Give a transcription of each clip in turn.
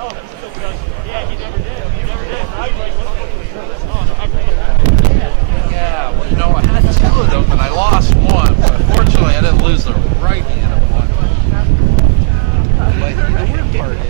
Yeah, well, I had two of them and I lost one, but fortunately I didn't lose the right hand of one. But the weird part is,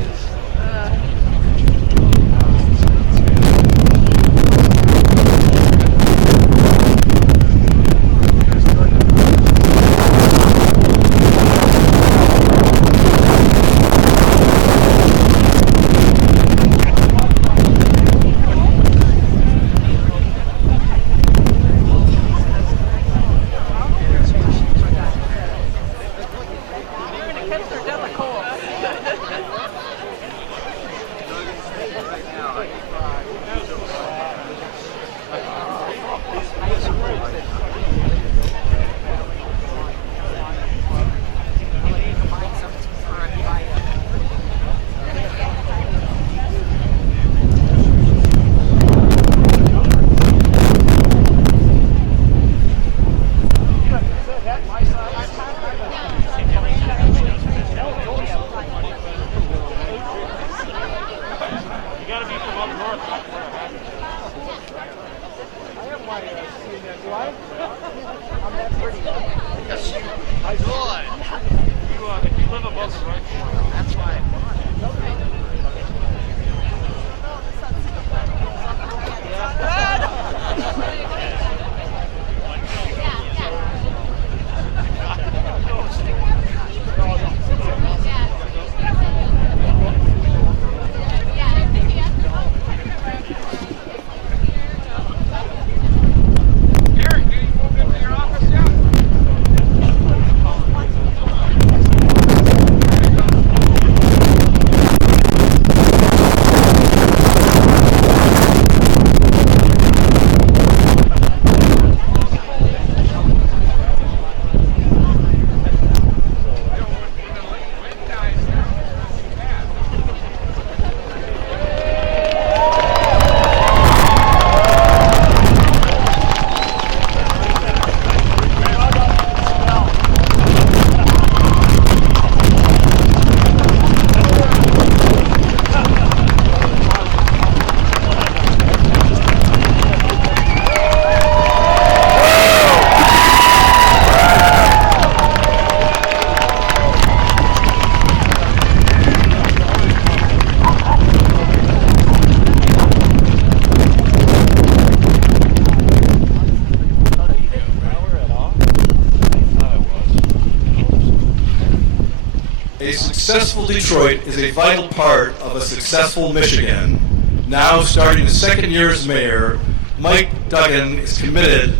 A successful Detroit is a vital part of a successful Michigan. Now starting his second year as mayor, Mike Duggan is committed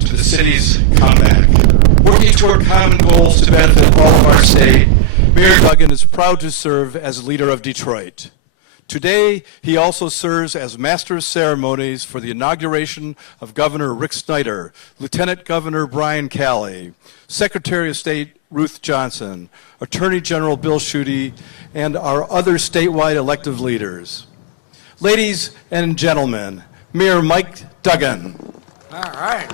to the city's comeback. Working toward common goals to benefit all of our state, Mayor Duggan is proud to serve as leader of Detroit. Today, he also serves as Master of Ceremonies for the inauguration of Governor Rick Snyder, Lieutenant Governor Brian Calley, Secretary of State Ruth Johnson, Attorney General Bill Schuette, and our other statewide elected leaders. Ladies and gentlemen, Mayor Mike Duggan. All right.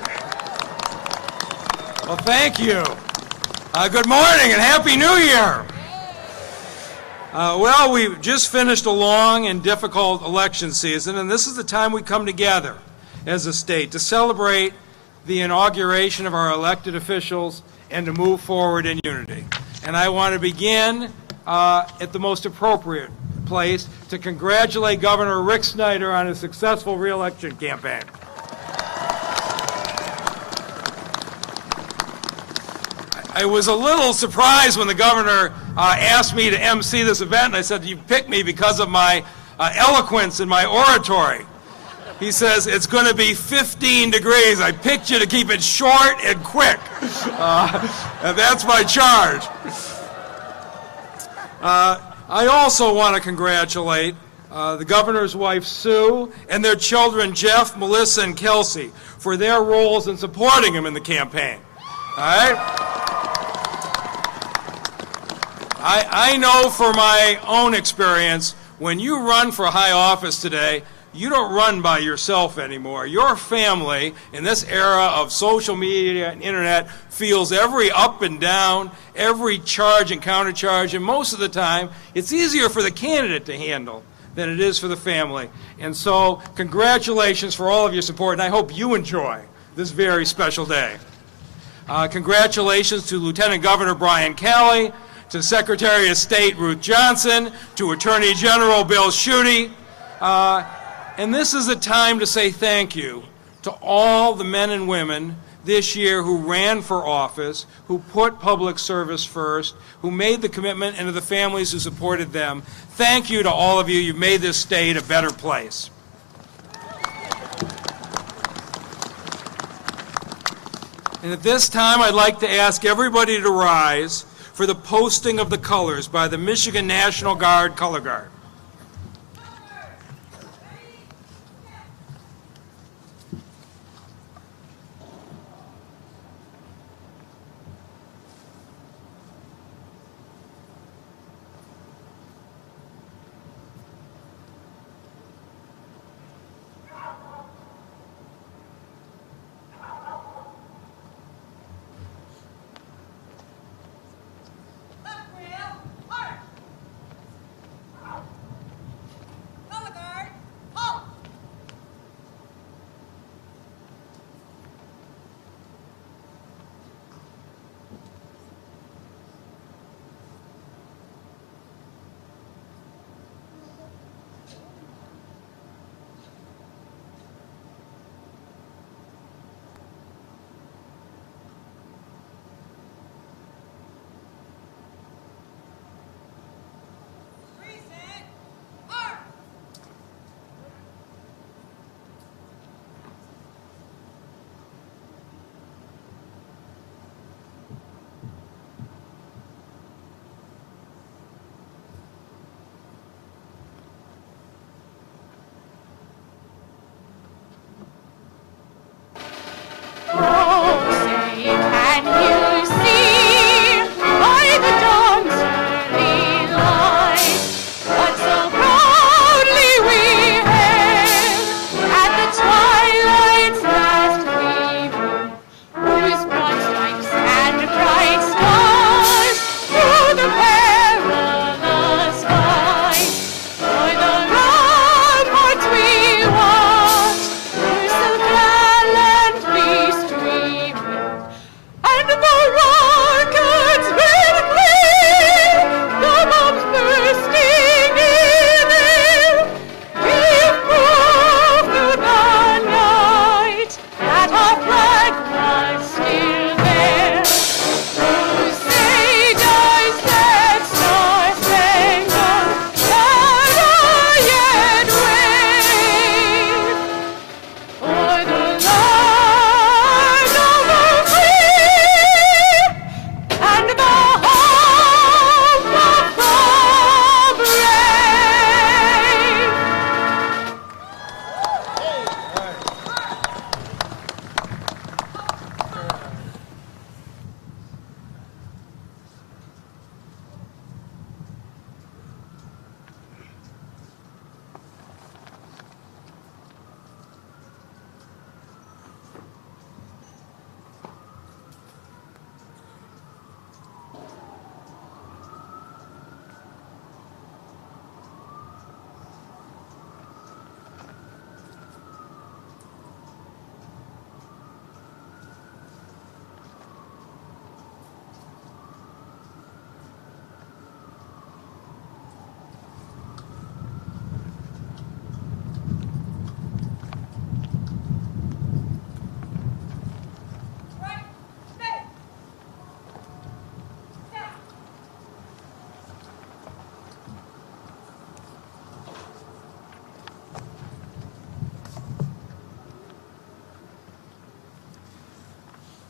Well, thank you. Good morning and Happy New Year. Well, we've just finished a long and difficult election season, and this is the time we come together as a state to celebrate the inauguration of our elected officials and to move forward in unity. And I want to begin at the most appropriate place to congratulate Governor Rick Snyder on his successful re-election campaign. I was a little surprised when the governor asked me to MC this event, and I said, "You picked me because of my eloquence and my oratory." He says, "It's going to be 15 degrees. I picked you to keep it short and quick." And that's my charge. I also want to congratulate the governor's wife, Sue, and their children, Jeff, Melissa, and Kelsey, for their roles in supporting him in the campaign. All right? I know from my own experience, when you run for high office today, you don't run by yourself anymore. Your family, in this era of social media and internet, feels every up and down, every charge and countercharge, and most of the time, it's easier for the candidate to handle than it is for the family. And so, congratulations for all of your support, and I hope you enjoy this very special day. Congratulations to Lieutenant Governor Brian Calley, to Secretary of State Ruth Johnson, to Attorney General Bill Schuette. And this is a time to say thank you to all the men and women this year who ran for office, who put public service first, who made the commitment, and to the families who supported them. Thank you to all of you. You've made this state a better place. And at this time, I'd like to ask everybody to rise for the posting of the colors by the Michigan National Guard Color Guard.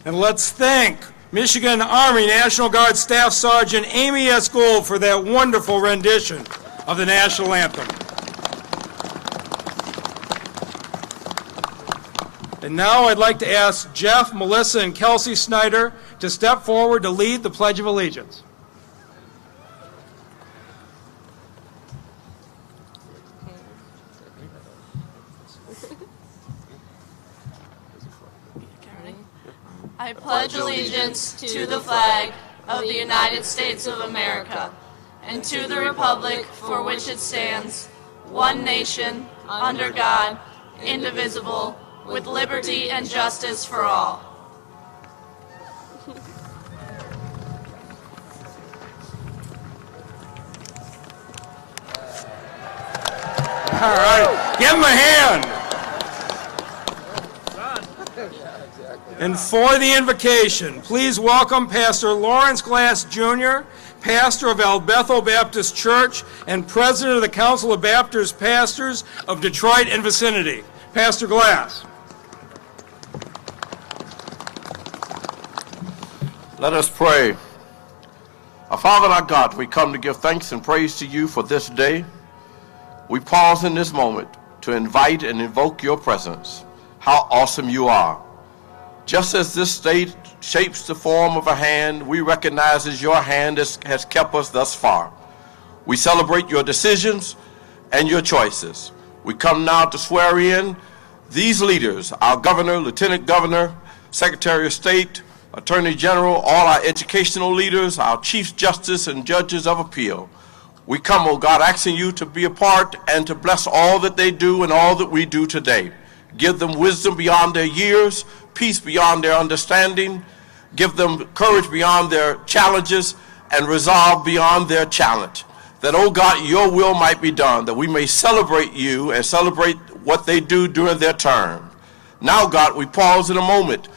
And let's thank Michigan Army National Guard Staff Sergeant Amy S. Gould for that wonderful rendition of the national anthem. And now I'd like to ask Jeff, Melissa, and Kelsey Snyder to step forward to lead the Pledge of Allegiance. I pledge allegiance to the flag of the United States of America and to the republic for which it stands, one nation, under God, indivisible, with liberty and justice for all. All right, give him a hand. And for the invocation, please welcome Pastor Lawrence Glass Jr., pastor of El Bethel Baptist Church and president of the Council of Baptist Pastors of Detroit and vicinity. Pastor Glass. Let us pray. Our Father, our God, we come to give thanks and praise to you for this day. We pause in this moment to invite and invoke your presence. How awesome you are. Just as this state shapes the form of a hand, we recognize as your hand has kept us thus far. We celebrate your decisions and your choices. We come now to swear in these leaders, our governor, lieutenant governor, secretary of state, attorney general, all our educational leaders, our chief justice and judges of appeal. We come, oh God, asking you to be a part and to bless all that they do and all that we do today. Give them wisdom beyond their years, peace beyond their understanding, give them courage beyond their challenges, and resolve beyond their challenge. That, oh God, your will might be done, that we may celebrate you and celebrate what they do during their term. Now, God, we pause in a moment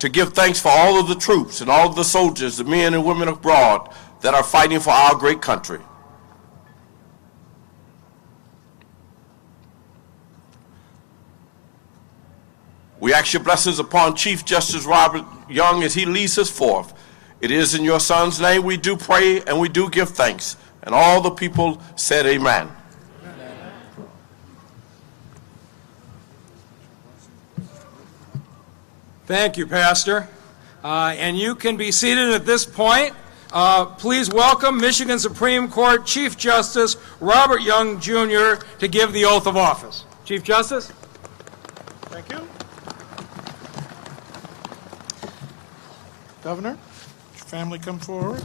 to give thanks for all of the troops and all of the soldiers, the men and women abroad that are fighting for our great country. We ask your blessings upon Chief Justice Robert Young as he leads us forth. It is in your Son's name we do pray and we do give thanks. And all the people said amen. Thank you, Pastor. And you can be seated at this point. Please welcome Michigan Supreme Court Chief Justice Robert Young, Jr. to give the oath of office. Chief Justice. Thank you. Governor, would your family come forward?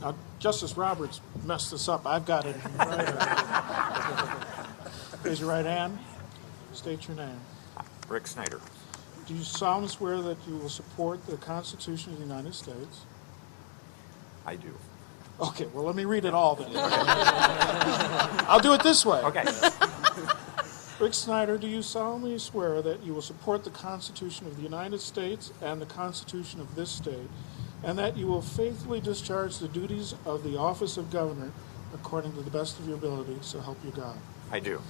Now, Justice Roberts messed this up. I've got it in writing. Raise your right hand. State your name. Rick Snyder. Do you solemnly swear that you will support the Constitution of the United States? I do. Okay, well, let me read it all then. I'll do it this way. Okay. Rick Snyder, do you solemnly swear that you will support the Constitution of the United States and the Constitution of this state, and that you will faithfully discharge the duties of the office of governor according to the best of your ability, so help you God? I do.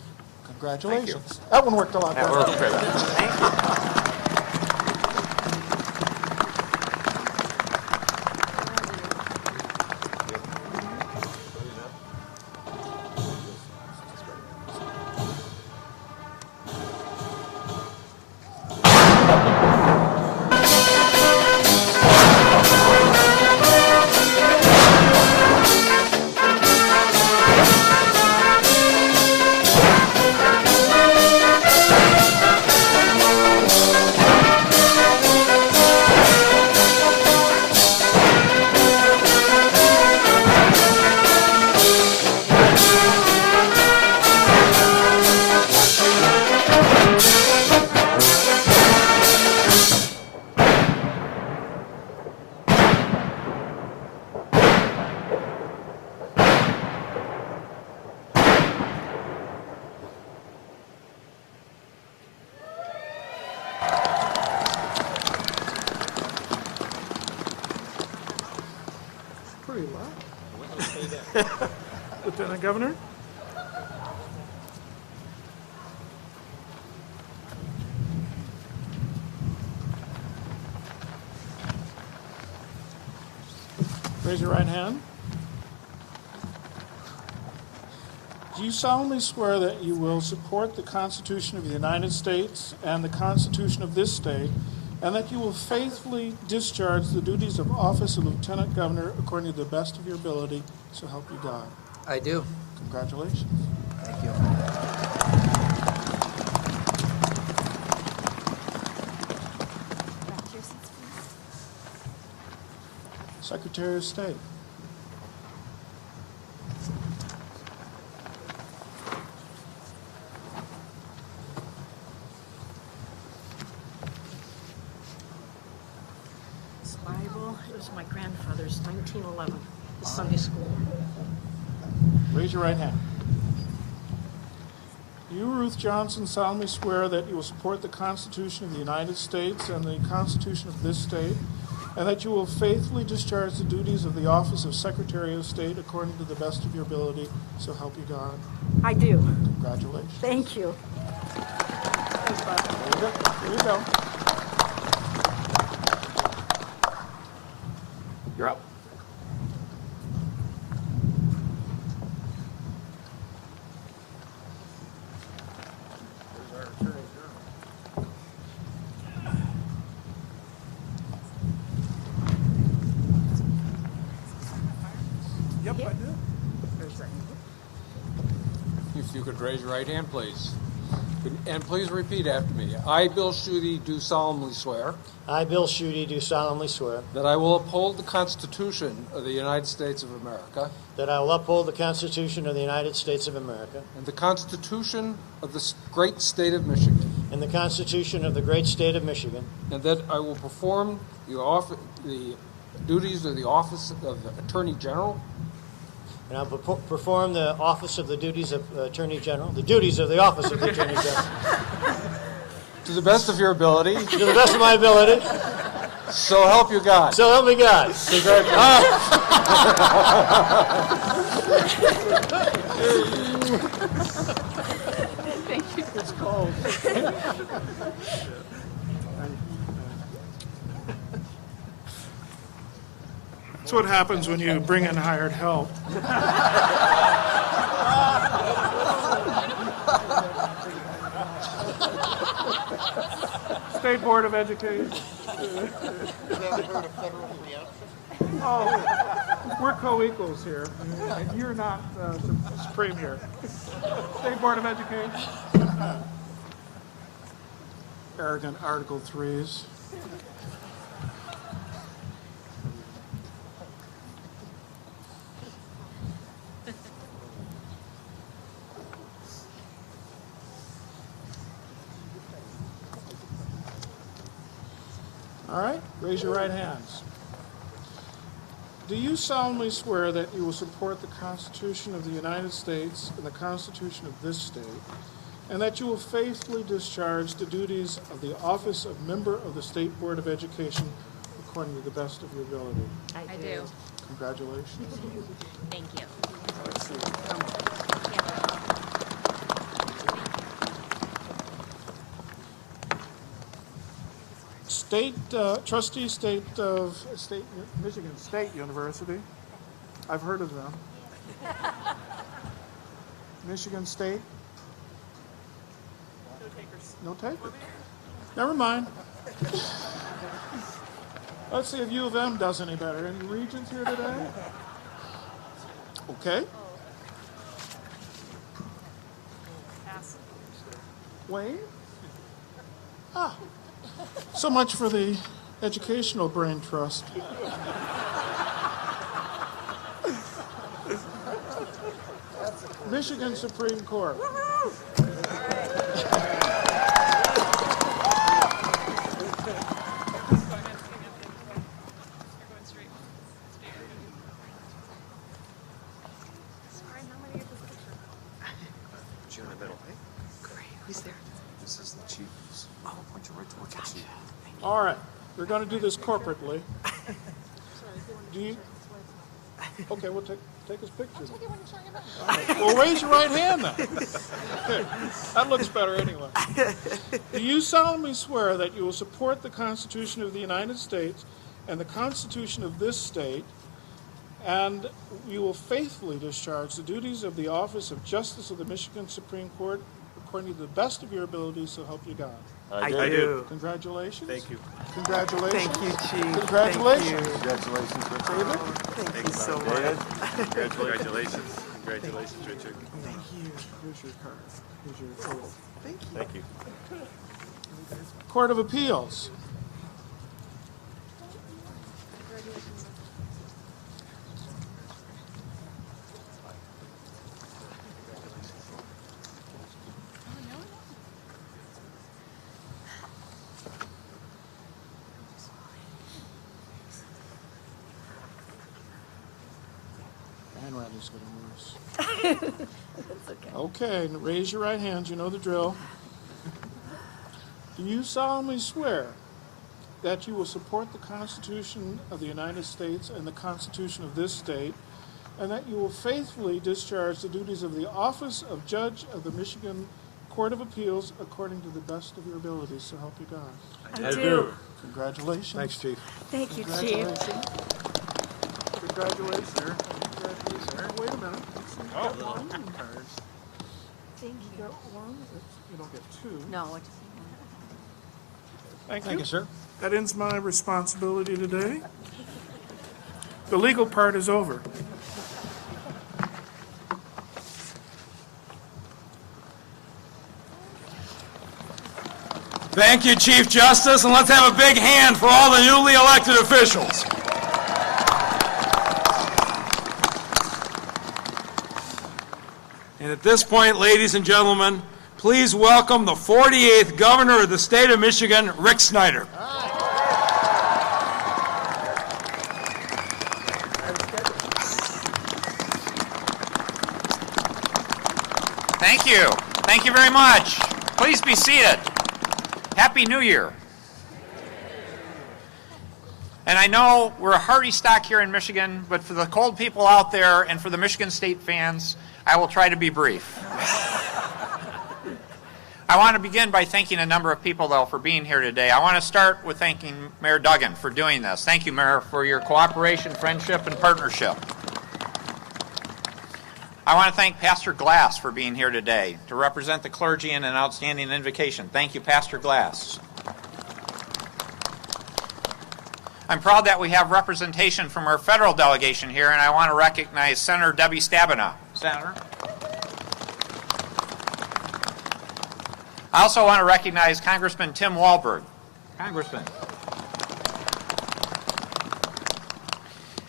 Congratulations. That one worked a lot better. Thank you. Pretty loud. Lieutenant Governor? Raise your right hand. Do you solemnly swear that you will support the Constitution of the United States and the Constitution of this state, and that you will faithfully discharge the duties of office of Lieutenant Governor according to the best of your ability, so help you God? I do. Congratulations. Thank you. Secretary of State. This Bible, it was my grandfather's, 1911, the Sunday school. Raise your right hand. You, Ruth Johnson, solemnly swear that you will support the Constitution of the United States and the Constitution of this state, and that you will faithfully discharge the duties of the office of Secretary of State according to the best of your ability, so help you God. I do. Congratulations. Thank you. There you go. You're up. Yep, I do. If you could raise your right hand, please. And please repeat after me. I, Bill Schuette, do solemnly swear I, Bill Schuette, do solemnly swear that I will uphold the Constitution of the United States of America that I will uphold the Constitution of the United States of America and the Constitution of the great state of Michigan, and the Constitution of the great state of Michigan, and that I will perform the duties of the office of Attorney General and I will perform the office of the duties of Attorney General, the duties of the office of the Attorney General, to the best of your ability. to the best of my ability. So help you God. So help me God. It's cold. That's what happens when you bring in hired help. State Board of Education. Oh, we're co-equals here. You're not supreme here. State Board of Education. Arrogant Article 3s. All right, raise your right hands. Do you solemnly swear that you will support the Constitution of the United States and the Constitution of this state, and that you will faithfully discharge the duties of the office of member of the State Board of Education according to the best of your ability? I do. Congratulations. Thank you. Let's see. Come on. Trustee Michigan State University. I've heard of them. Michigan State. No takers. Never mind. Let's see if U of M does any better. Any regents here today? Okay. Wayne? Ah. So much for the Educational Brain Trust. Michigan Supreme Court. You're in the middle. Great. Who's there? This is the chief. Oh, point you right to look at you. All right, we're going to do this corporately. Do you? Okay, we'll take his picture. All right. Well, raise your right hand then. Okay, that looks better anyway. Do you solemnly swear that you will support the Constitution of the United States and the Constitution of this state, and you will faithfully discharge the duties of the office of Justice of the Michigan Supreme Court according to the best of your ability, so help you God? I do. Congratulations. Thank you. Congratulations. Thank you, Chief. Congratulations. Congratulations, Richard. David? Thank you so much. Congratulations. Congratulations, Richard. Thank you. Here's your card. Here's your oath. Thank you. Thank you. Court of Appeals. Patty's getting worse. Okay, and raise your right hand. You know the drill. Do you solemnly swear that you will support the Constitution of the United States and the Constitution of this state, and that you will faithfully discharge the duties of the office of Judge of the Michigan Court of Appeals according to the best of your abilities, so help you God? I do. Congratulations. Thanks, Chief. Thank you, Chief. Congratulations. Congratulations. Congratulations. Wait a minute. You got one. Thank You got one. You don't get two. No, I just. Thank you, sir. That ends my responsibility today. The legal part is over. Thank you, Chief Justice, and let's have a big hand for all the newly elected officials. And at this point, ladies and gentlemen, please welcome the 48th Governor of the State of Michigan, Rick Snyder. Thank you. Thank you very much. Please be seated. Happy New Year. And I know we're a hearty stock here in Michigan, but for the cold people out there and for the Michigan State fans, I will try to be brief. I want to begin by thanking a number of people, though, for being here today. I want to start with thanking Mayor Duggan for doing this. Thank you, Mayor, for your cooperation, friendship, and partnership. I want to thank Pastor Glass for being here today to represent the clergy in an outstanding invocation. Thank you, Pastor Glass. I'm proud that we have representation from our federal delegation here, and I want to recognize Senator Debbie Stabenow. Senator. I also want to recognize Congressman Tim Walberg. Congressman.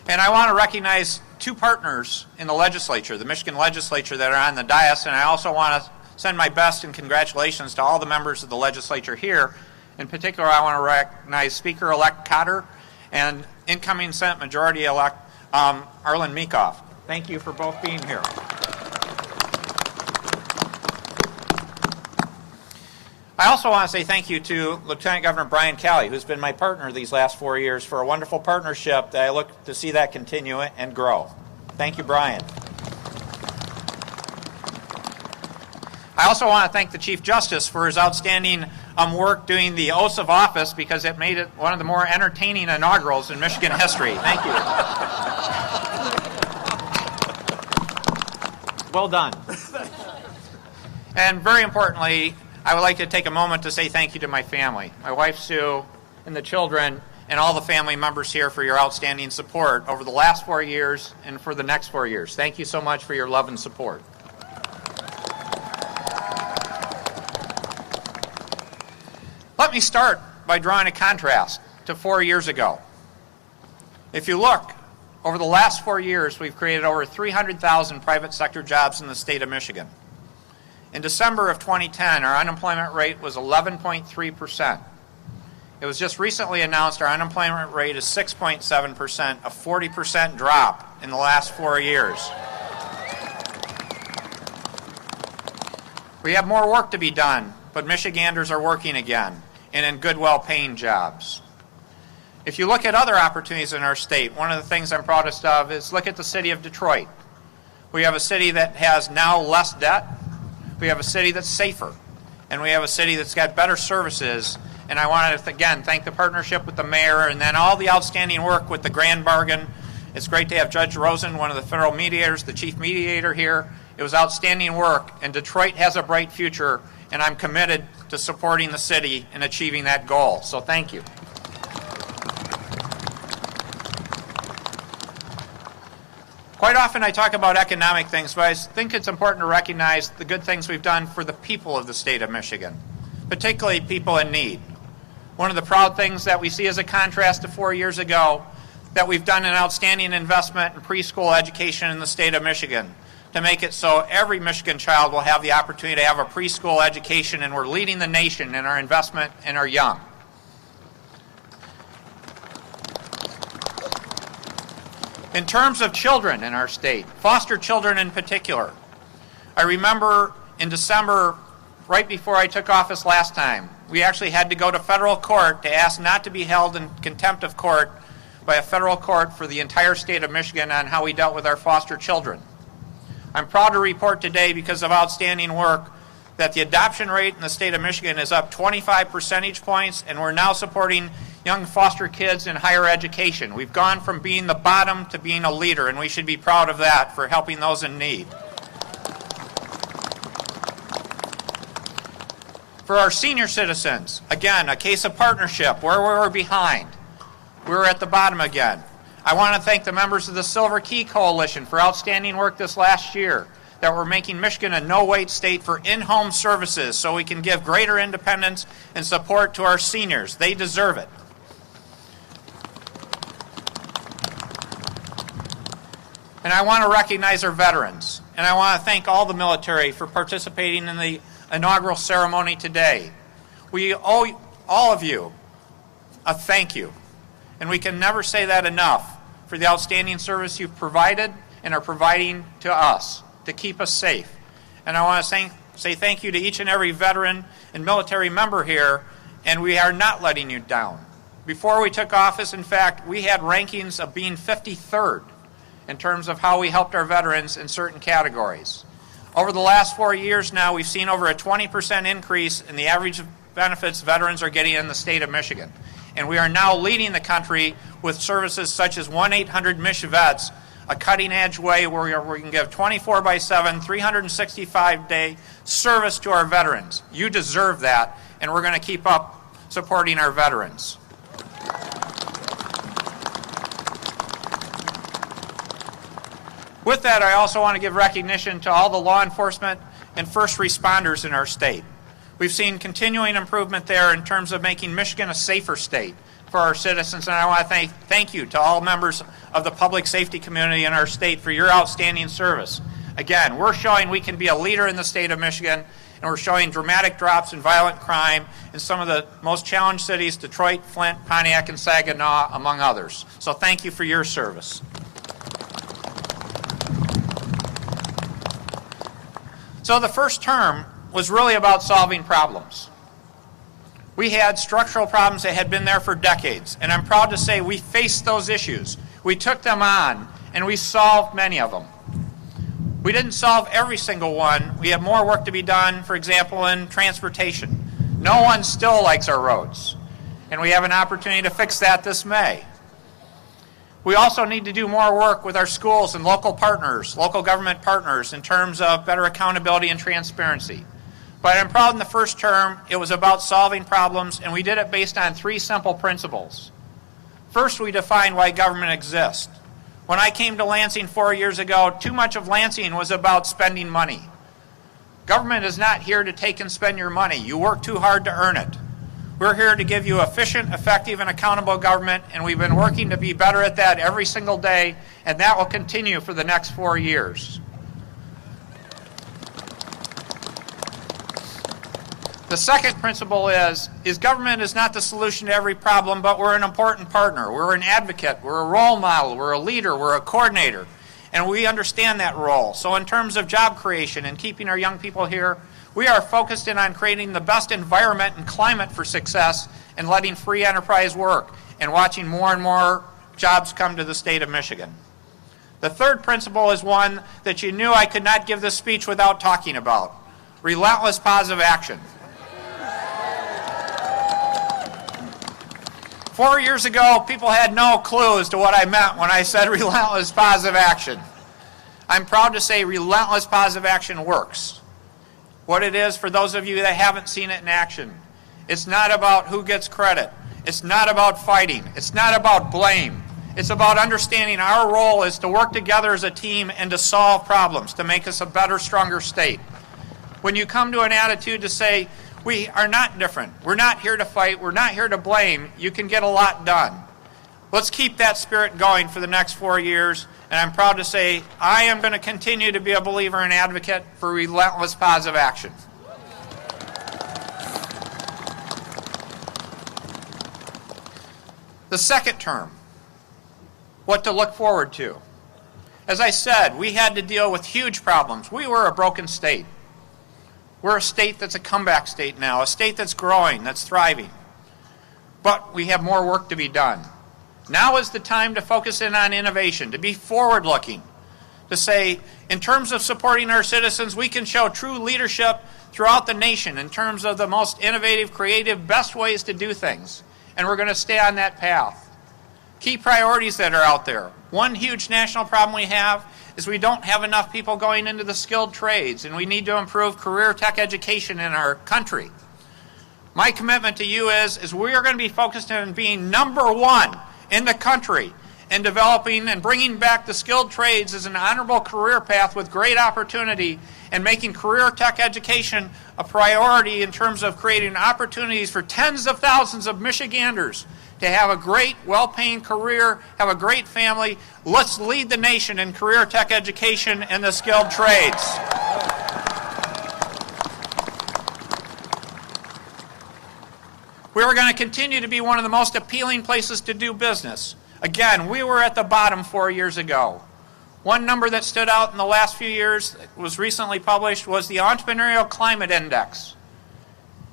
And I want to recognize two partners in the legislature, the Michigan legislature, that are on the dais, and I also want to send my best and congratulations to all the members of the legislature here. In particular, I want to recognize Speaker-elect Cotter and incoming Senate Majority-elect Arlen Meekoff. Thank you for both being here. I also want to say thank you to Lieutenant Governor Brian Calley, who's been my partner these last 4 years, for a wonderful partnership that I look to see that continue and grow. Thank you, Brian. I also want to thank the Chief Justice for his outstanding work doing the oaths of office, because it made it one of the more entertaining inaugurals in Michigan history. Thank you. Well done. And very importantly, I would like to take a moment to say thank you to my family, my wife Sue, and the children, and all the family members here for your outstanding support over the last 4 years and for the next 4 years. Thank you so much for your love and support. Let me start by drawing a contrast to 4 years ago. If you look, over the last 4 years, we've created over 300,000 private sector jobs in the state of Michigan. In December of 2010, our unemployment rate was 11.3%. It was just recently announced our unemployment rate is 6.7%, a 40% drop in the last 4 years. We have more work to be done, but Michiganders are working again and in good, well-paying jobs. If you look at other opportunities in our state, one of the things I'm proudest of is look at the city of Detroit. We have a city that has now less debt. We have a city that's safer, and we have a city that's got better services. And I want to, again, thank the partnership with the mayor and then all the outstanding work with the Grand Bargain. It's great to have Judge Rosen, one of the federal mediators, the chief mediator here. It was outstanding work, and Detroit has a bright future, and I'm committed to supporting the city in achieving that goal. So thank you. Quite often I talk about economic things, but I think it's important to recognize the good things we've done for the people of the state of Michigan, particularly people in need. One of the proud things that we see as a contrast to 4 years ago, that we've done an outstanding investment in preschool education in the state of Michigan to make it so every Michigan child will have the opportunity to have a preschool education, and we're leading the nation in our investment in our young. In terms of children in our state, foster children in particular, I remember in December, right before I took office last time, we actually had to go to federal court to ask not to be held in contempt of court by a federal court for the entire state of Michigan on how we dealt with our foster children. I'm proud to report today, because of outstanding work, that the adoption rate in the state of Michigan is up 25 percentage points, and we're now supporting young foster kids in higher education. We've gone from being the bottom to being a leader, and we should be proud of that for helping those in need. For our senior citizens, again, a case of partnership. Where we were behind, we were at the bottom again. I want to thank the members of the Silver Key Coalition for outstanding work this last year, that we're making Michigan a no-wait state for in-home services so we can give greater independence and support to our seniors. They deserve it. And I want to recognize our veterans, and I want to thank all the military for participating in the inaugural ceremony today. We owe all of you a thank you, and we can never say that enough for the outstanding service you've provided and are providing to us to keep us safe. And I want to say thank you to each and every veteran and military member here, and we are not letting you down. Before we took office, in fact, we had rankings of being 53rd in terms of how we helped our veterans in certain categories. Over the last 4 years now, we've seen over a 20% increase in the average benefits veterans are getting in the state of Michigan. And we are now leading the country with services such as 1-800-MICH-VETS, a cutting-edge way where we can give 24/7, 365-day service to our veterans. You deserve that, and we're going to keep up supporting our veterans. With that, I also want to give recognition to all the law enforcement and first responders in our state. We've seen continuing improvement there in terms of making Michigan a safer state for our citizens, and I want to thank you to all members of the public safety community in our state for your outstanding service. Again, we're showing we can be a leader in the state of Michigan, and we're showing dramatic drops in violent crime in some of the most challenged cities, Detroit, Flint, Pontiac, and Saginaw, among others. So thank you for your service. So the first term was really about solving problems. We had structural problems that had been there for decades, and I'm proud to say we faced those issues. We took them on, and we solved many of them. We didn't solve every single one. We have more work to be done, for example, in transportation. No one still likes our roads, and we have an opportunity to fix that this May. We also need to do more work with our schools and local partners, local government partners, in terms of better accountability and transparency. But I'm proud in the first term, it was about solving problems, and we did it based on 3 simple principles. First, we defined why government exists. When I came to Lansing 4 years ago, too much of Lansing was about spending money. Government is not here to take and spend your money. You work too hard to earn it. We're here to give you efficient, effective, and accountable government, and we've been working to be better at that every single day, and that will continue for the next 4 years. The second principle is government is not the solution to every problem, but we're an important partner. We're an advocate. We're a role model. We're a leader. We're a coordinator. And we understand that role. So in terms of job creation and keeping our young people here, we are focused in on creating the best environment and climate for success and letting free enterprise work and watching more and more jobs come to the state of Michigan. The third principle is one that you knew I could not give this speech without talking about: relentless positive action. 4 years ago, people had no clue as to what I meant when I said relentless positive action. I'm proud to say relentless positive action works. What it is, for those of you that haven't seen it in action, it's not about who gets credit. It's not about fighting. It's not about blame. It's about understanding our role is to work together as a team and to solve problems, to make us a better, stronger state. When you come to an attitude to say, we are not different, we're not here to fight, we're not here to blame, you can get a lot done. Let's keep that spirit going for the next 4 years, and I'm proud to say I am going to continue to be a believer and advocate for relentless positive action. The second term. what to look forward to. As I said, we had to deal with huge problems. We were a broken state. We're a state that's a comeback state now, a state that's growing, that's thriving. But we have more work to be done. Now is the time to focus in on innovation, to be forward-looking, to say, in terms of supporting our citizens, we can show true leadership throughout the nation in terms of the most innovative, creative, best ways to do things. And we're going to stay on that path. Key priorities that are out there. One huge national problem we have is we don't have enough people going into the skilled trades, and we need to improve career tech education in our country. My commitment to you is we are going to be focused on being number one in the country in developing and bringing back the skilled trades as an honorable career path with great opportunity, and making career tech education a priority in terms of creating opportunities for tens of thousands of Michiganders to have a great, well-paying career, have a great family. Let's lead the nation in career tech education and the skilled trades. We were going to continue to be one of the most appealing places to do business. Again, we were at the bottom 4 years ago. One number that stood out in the last few years that was recently published was the Entrepreneurial Climate Index.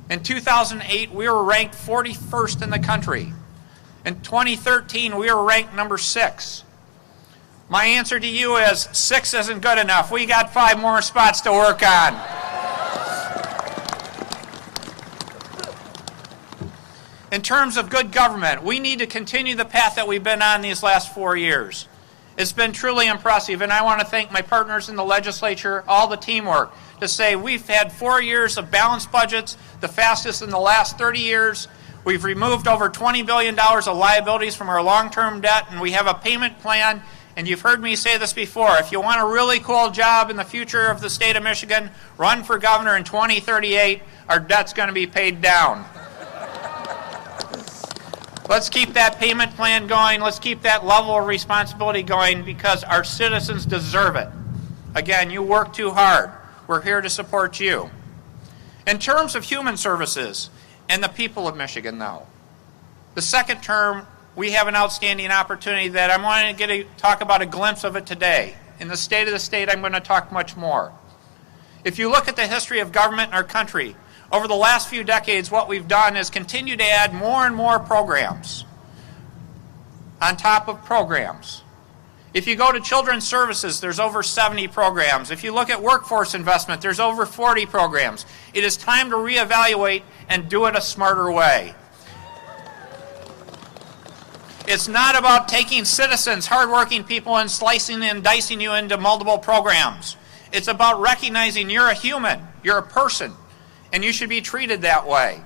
In 2008, we were ranked 41st in the country. In 2013, we were ranked number 6. My answer to you is 6 isn't good enough. We got 5 more spots to work on. In terms of good government, we need to continue the path that we've been on these last 4 years. It's been truly impressive, and I want to thank my partners in the legislature, all the teamwork, to say we've had 4 years of balanced budgets, the fastest in the last 30 years. We've removed over $20 billion of liabilities from our long-term debt, and we have a payment plan. And you've heard me say this before. If you want a really cool job in the future of the state of Michigan, run for governor in 2038. Our debt's going to be paid down. Let's keep that payment plan going. Let's keep that level of responsibility going, because our citizens deserve it. Again, you work too hard. We're here to support you. In terms of human services and the people of Michigan, though, the second term, we have an outstanding opportunity that I'm wanting to talk about a glimpse of it today. In the state of the state, I'm going to talk much more. If you look at the history of government in our country, over the last few decades, what we've done is continue to add more and more programs on top of programs. If you go to children's services, there's over 70 programs. If you look at workforce investment, there's over 40 programs. It is time to reevaluate and do it a smarter way. It's not about taking citizens, hardworking people, and slicing and dicing you into multiple programs. It's about recognizing you're a human, you're a person, and you should be treated that way.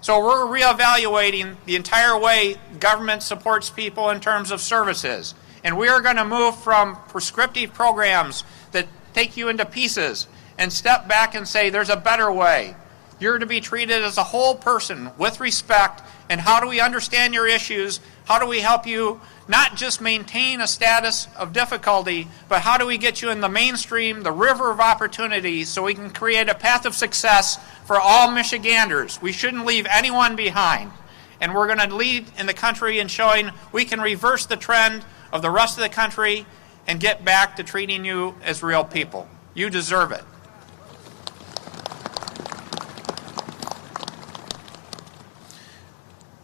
So we're reevaluating the entire way government supports people in terms of services. And we are going to move from prescriptive programs that take you into pieces and step back and say there's a better way. You're to be treated as a whole person with respect. And how do we understand your issues? How do we help you not just maintain a status of difficulty, but how do we get you in the mainstream, the river of opportunity, so we can create a path of success for all Michiganders? We shouldn't leave anyone behind. And we're going to lead in the country in showing we can reverse the trend of the rest of the country and get back to treating you as real people. You deserve it.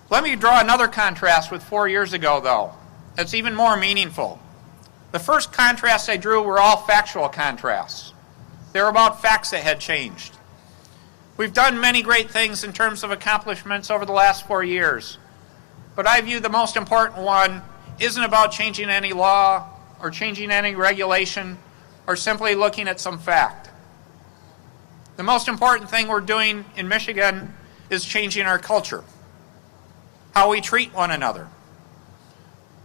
Let me draw another contrast with 4 years ago, though. It's even more meaningful. The first contrasts I drew were all factual contrasts. They were about facts that had changed. We've done many great things in terms of accomplishments over the last 4 years, but I view the most important one isn't about changing any law or changing any regulation or simply looking at some fact. The most important thing we're doing in Michigan is changing our culture, how we treat one another.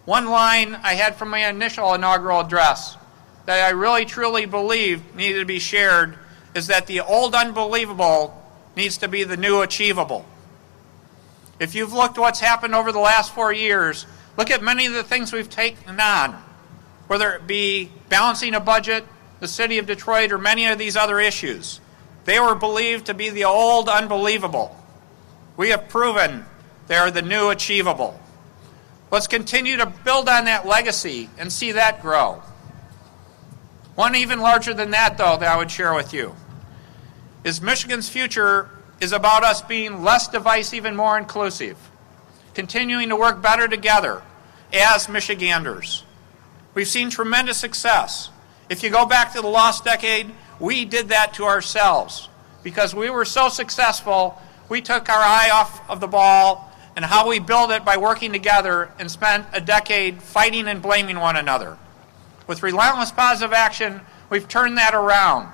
One line I had from my initial inaugural address that I really truly believed needed to be shared is that the old unbelievable needs to be the new achievable. If you've looked at what's happened over the last 4 years, look at many of the things we've taken on, whether it be balancing a budget, the city of Detroit, or many of these other issues. They were believed to be the old unbelievable. We have proven they are the new achievable. Let's continue to build on that legacy and see that grow. One even larger than that, though, that I would share with you is Michigan's future is about us being less divisive and more inclusive, continuing to work better together as Michiganders. We've seen tremendous success. If you go back to the lost decade, we did that to ourselves because we were so successful, we took our eye off of the ball and how we build it by working together and spent a decade fighting and blaming one another. With relentless positive action, we've turned that around,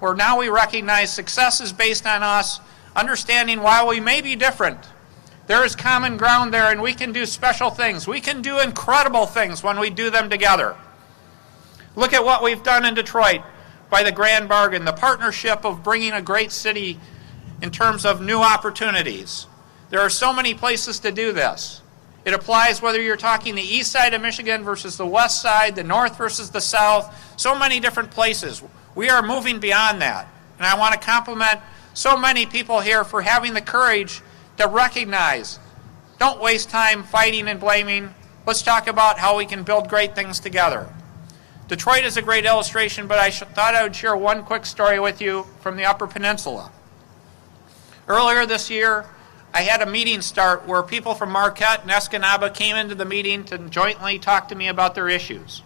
where now we recognize success is based on us understanding while we may be different, there is common ground there and we can do special things. We can do incredible things when we do them together. Look at what we've done in Detroit by the grand bargain, the partnership of bringing a great city in terms of new opportunities. There are so many places to do this. It applies whether you're talking the east side of Michigan versus the west side, the north versus the south, so many different places. We are moving beyond that. And I want to compliment so many people here for having the courage to recognize, don't waste time fighting and blaming. Let's talk about how we can build great things together. Detroit is a great illustration, but I thought I would share one quick story with you from the Upper Peninsula. Earlier this year, I had a meeting start where people from Marquette and Escanaba came into the meeting to jointly talk to me about their issues.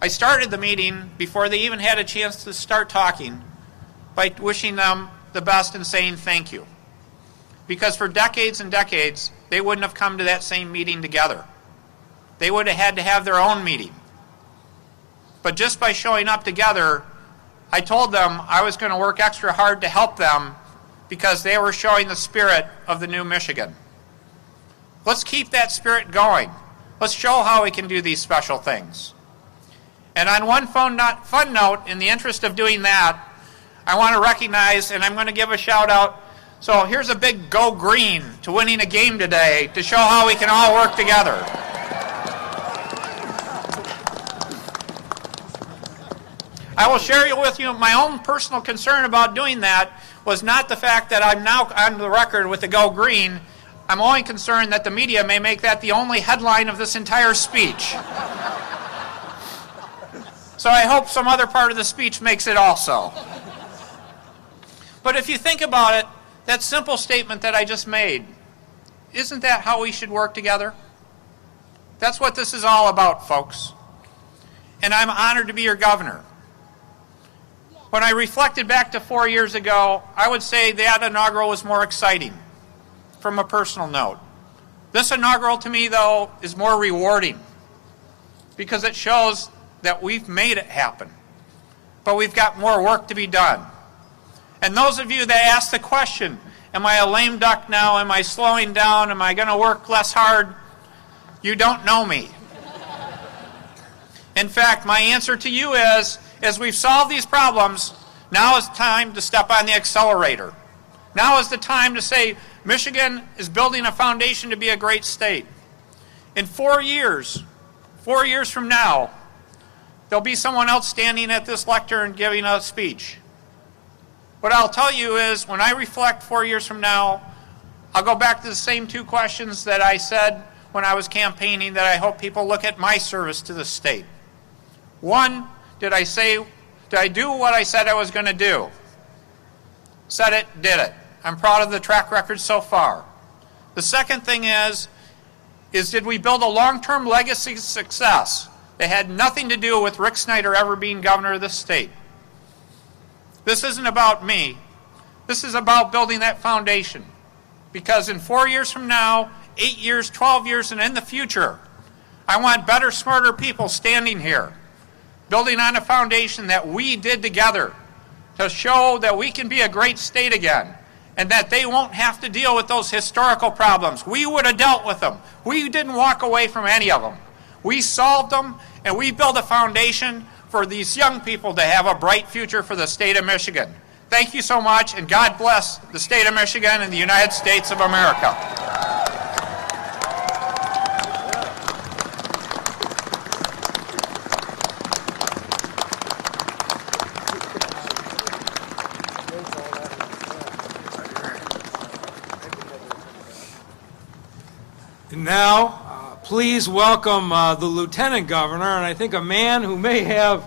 I started the meeting before they even had a chance to start talking by wishing them the best and saying thank you. Because for decades and decades, they wouldn't have come to that same meeting together. They would have had to have their own meeting. But just by showing up together, I told them I was going to work extra hard to help them because they were showing the spirit of the new Michigan. Let's keep that spirit going. Let's show how we can do these special things. And on one fun note, in the interest of doing that, I want to recognize, and I'm going to give a shout out. So here's a big go green to winning a game today to show how we can all work together. I will share with you my own personal concern about doing that was not the fact that I'm now on the record with the go green. I'm only concerned that the media may make that the only headline of this entire speech. So I hope some other part of the speech makes it also. But if you think about it, that simple statement that I just made, isn't that how we should work together? That's what this is all about, folks. And I'm honored to be your governor. When I reflected back to 4 years ago, I would say that inaugural was more exciting from a personal note. This inaugural to me, though, is more rewarding because it shows that we've made it happen. But we've got more work to be done. And those of you that ask the question, am I a lame duck now? Am I slowing down? Am I going to work less hard? You don't know me. In fact, my answer to you is, as we've solved these problems, now is time to step on the accelerator. Now is the time to say, Michigan is building a foundation to be a great state. In 4 years from now, there'll be someone else standing at this lectern giving a speech. What I'll tell you is, when I reflect 4 years from now, I'll go back to the same two questions that I said when I was campaigning that I hope people look at my service to the state. One, did I do what I said I was going to do? Said it, did it. I'm proud of the track record so far. The second thing is did we build a long-term legacy of success that had nothing to do with Rick Snyder ever being governor of this state? This isn't about me. This is about building that foundation. Because in 4 years from now, 8 years, 12 years, and in the future, I want better, smarter people standing here, building on a foundation that we did together to show that we can be a great state again and that they won't have to deal with those historical problems. We would have dealt with them. We didn't walk away from any of them. We solved them, and we built a foundation for these young people to have a bright future for the state of Michigan. Thank you so much, and God bless the state of Michigan and the United States of America. And now, please welcome the Lieutenant Governor, and I think a man who may have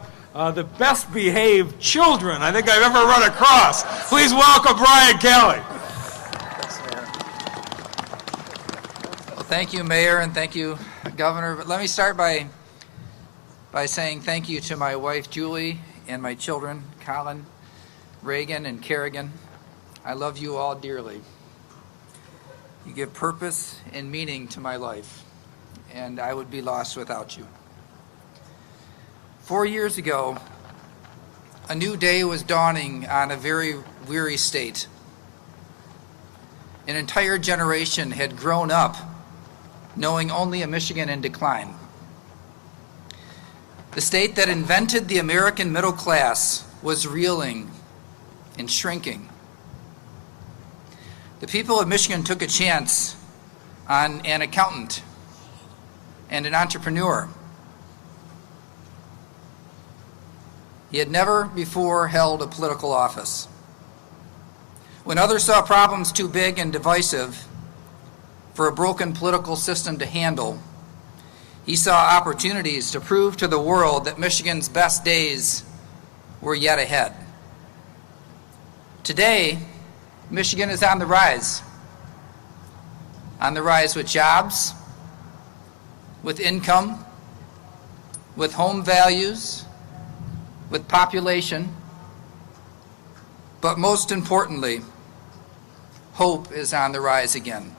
the best behaved children I think I've ever run across. Please welcome Brian Kelly. Well, thank you, Mayor, and thank you, Governor. But let me start by saying thank you to my wife, Julie, and my children, Colin, Reagan, and Kerrigan. I love you all dearly. You give purpose and meaning to my life, and I would be lost without you. 4 years ago, a new day was dawning on a very weary state. An entire generation had grown up knowing only a Michigan in decline. The state that invented the American middle class was reeling and shrinking. The people of Michigan took a chance on an accountant and an entrepreneur. He had never before held a political office. When others saw problems too big and divisive for a broken political system to handle, he saw opportunities to prove to the world that Michigan's best days were yet ahead. Today, Michigan is on the rise with jobs, with income, with home values, with population, but most importantly, hope is on the rise again.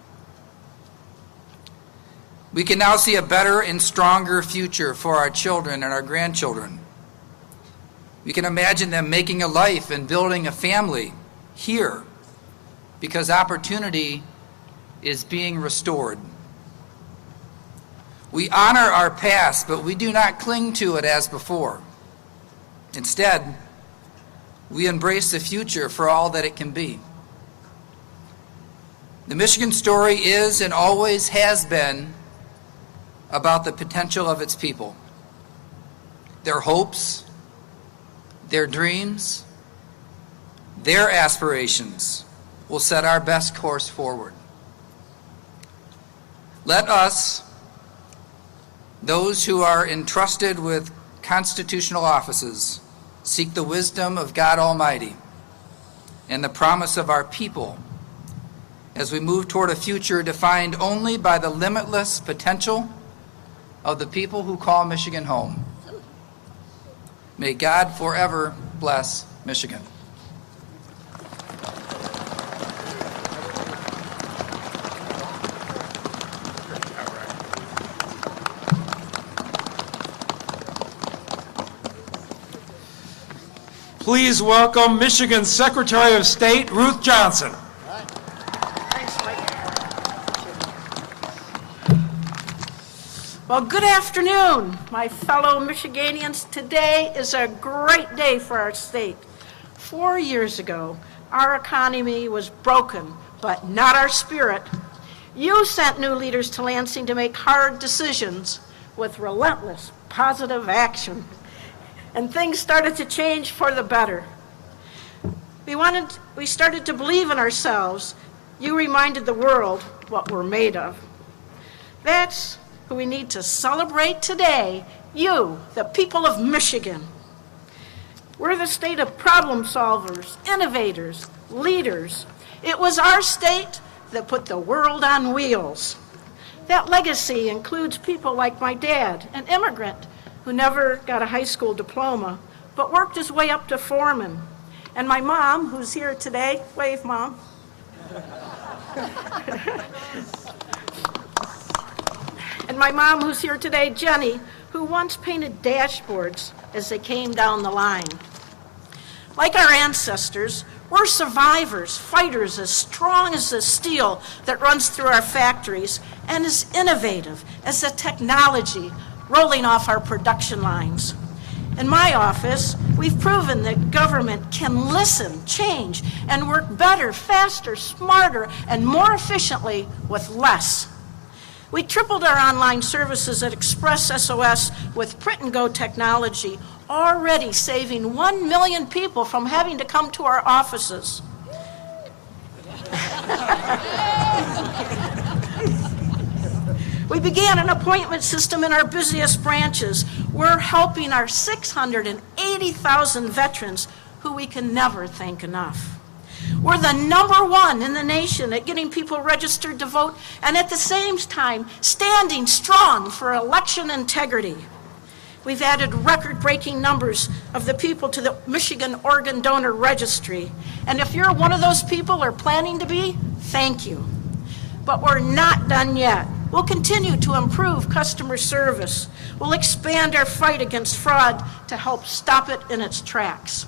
We can now see a better and stronger future for our children and our grandchildren. We can imagine them making a life and building a family here because opportunity is being restored. We honor our past, but we do not cling to it as before. Instead, we embrace the future for all that it can be. The Michigan story is and always has been about the potential of its people, their hopes, their dreams, their aspirations will set our best course forward. Let us, those who are entrusted with constitutional offices, seek the wisdom of God Almighty and the promise of our people as we move toward a future defined only by the limitless potential of the people who call Michigan home. May God forever bless Michigan. Please welcome Michigan's Secretary of State, Ruth Johnson. Well, good afternoon, my fellow Michiganians. Today is a great day for our state. 4 years ago, our economy was broken, but not our spirit. You sent new leaders to Lansing to make hard decisions with relentless positive action. And things started to change for the better. We started to believe in ourselves. You reminded the world what we're made of. That's who we need to celebrate today, you, the people of Michigan. We're the state of problem solvers, innovators, leaders. It was our state that put the world on wheels. That legacy includes people like my dad, an immigrant who never got a high school diploma, but worked his way up to foreman. And my mom, who's here today, wave, Mom. And my mom, who's here today, Jenny, who once painted dashboards as they came down the line. Like our ancestors, we're survivors, fighters as strong as the steel that runs through our factories and as innovative as the technology rolling off our production lines. In my office, we've proven that government can listen, change, and work better, faster, smarter, and more efficiently with less. We tripled our online services at Express SOS with print and go technology, already saving 1 million people from having to come to our offices. We began an appointment system in our busiest branches. We're helping our 680,000 veterans who we can never thank enough. We're the #1 in the nation at getting people registered to vote and at the same time standing strong for election integrity. We've added record-breaking numbers of the people to the Michigan Organ Donor Registry. And if you're one of those people or planning to be, thank you. But we're not done yet. We'll continue to improve customer service. We'll expand our fight against fraud to help stop it in its tracks.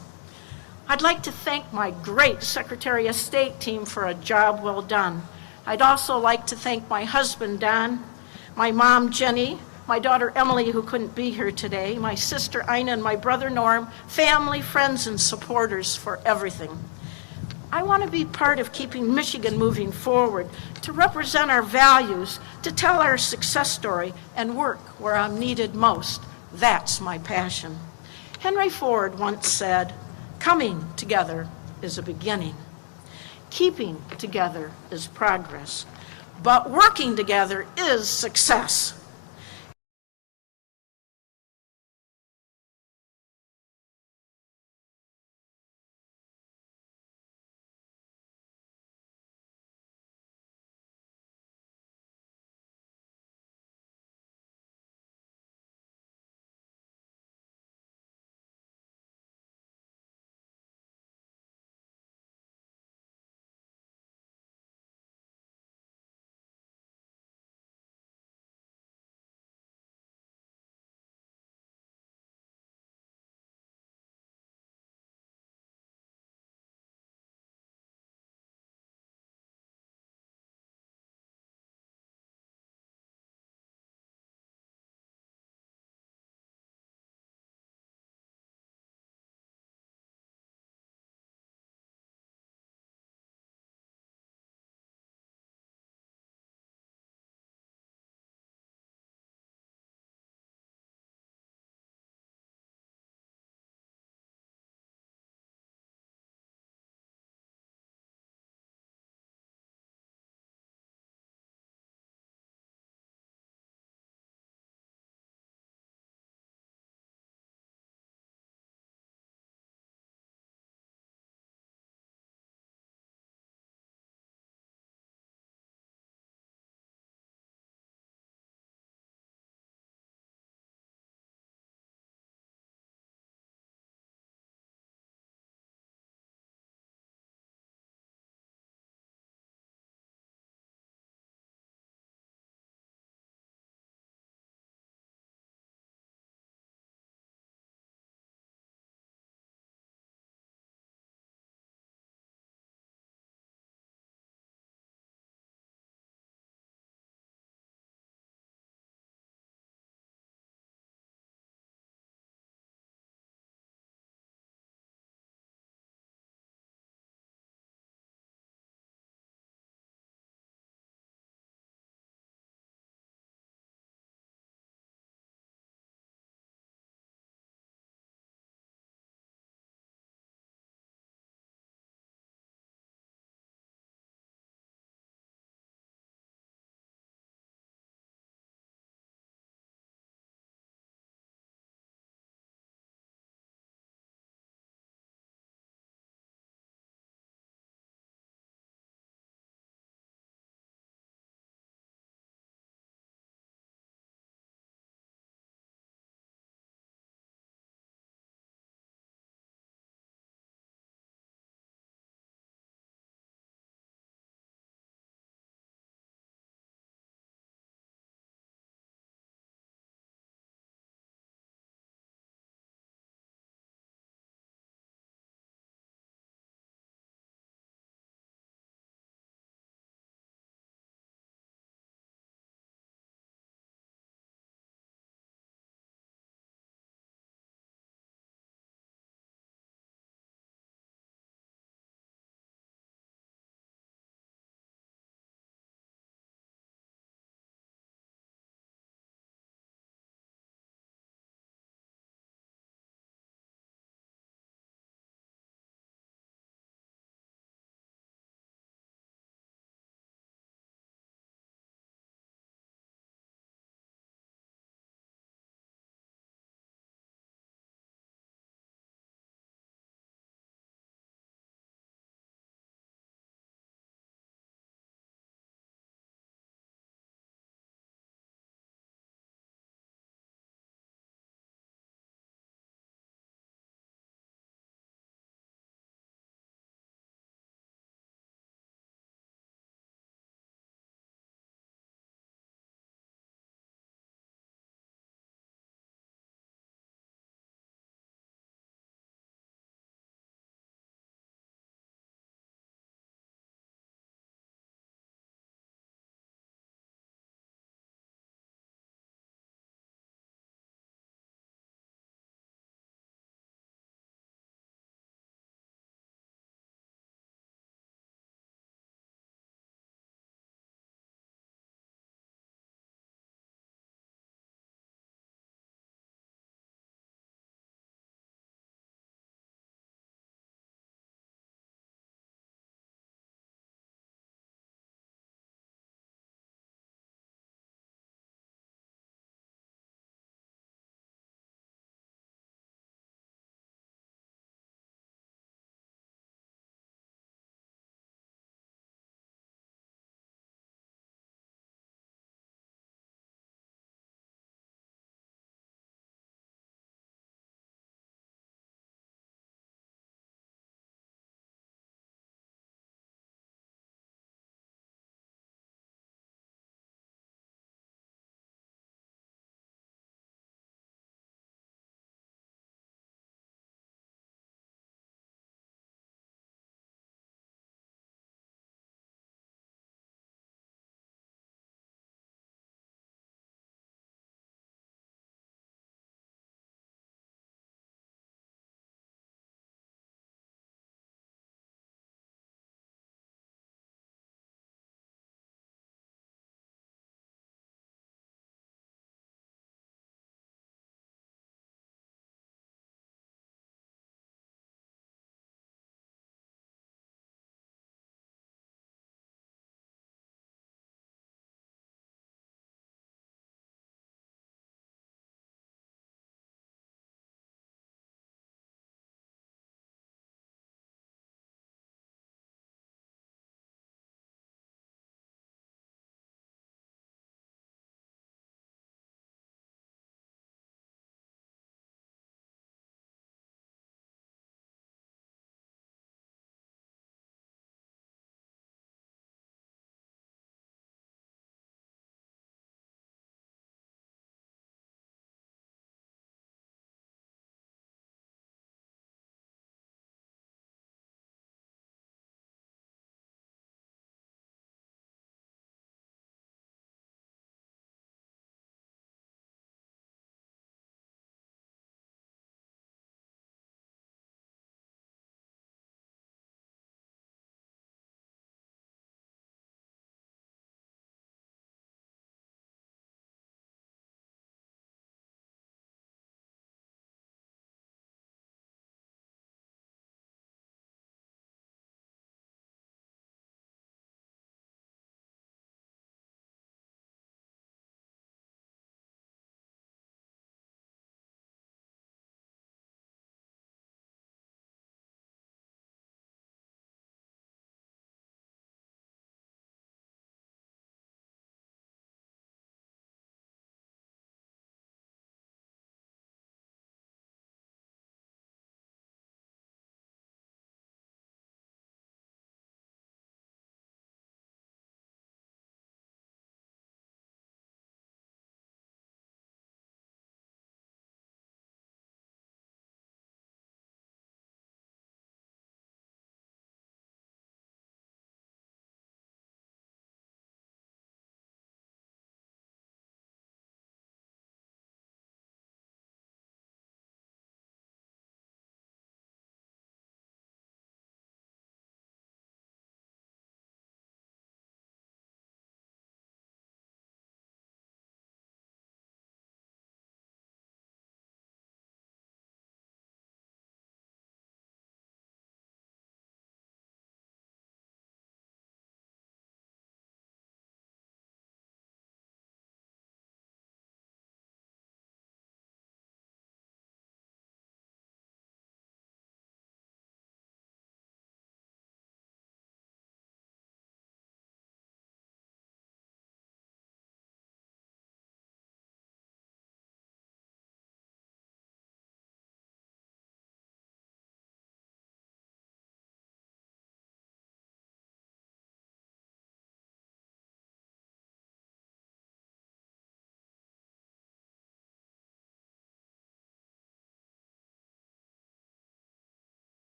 I'd like to thank my great Secretary of State team for a job well done. I'd also like to thank my husband, Don, my mom, Jenny, my daughter, Emily, who couldn't be here today, my sister, Ina, and my brother, Norm, family, friends, and supporters for everything. I want to be part of keeping Michigan moving forward, to represent our values, to tell our success story, and work where I'm needed most. That's my passion. Henry Ford once said, "Coming together is a beginning. Keeping together is progress. But working together is success."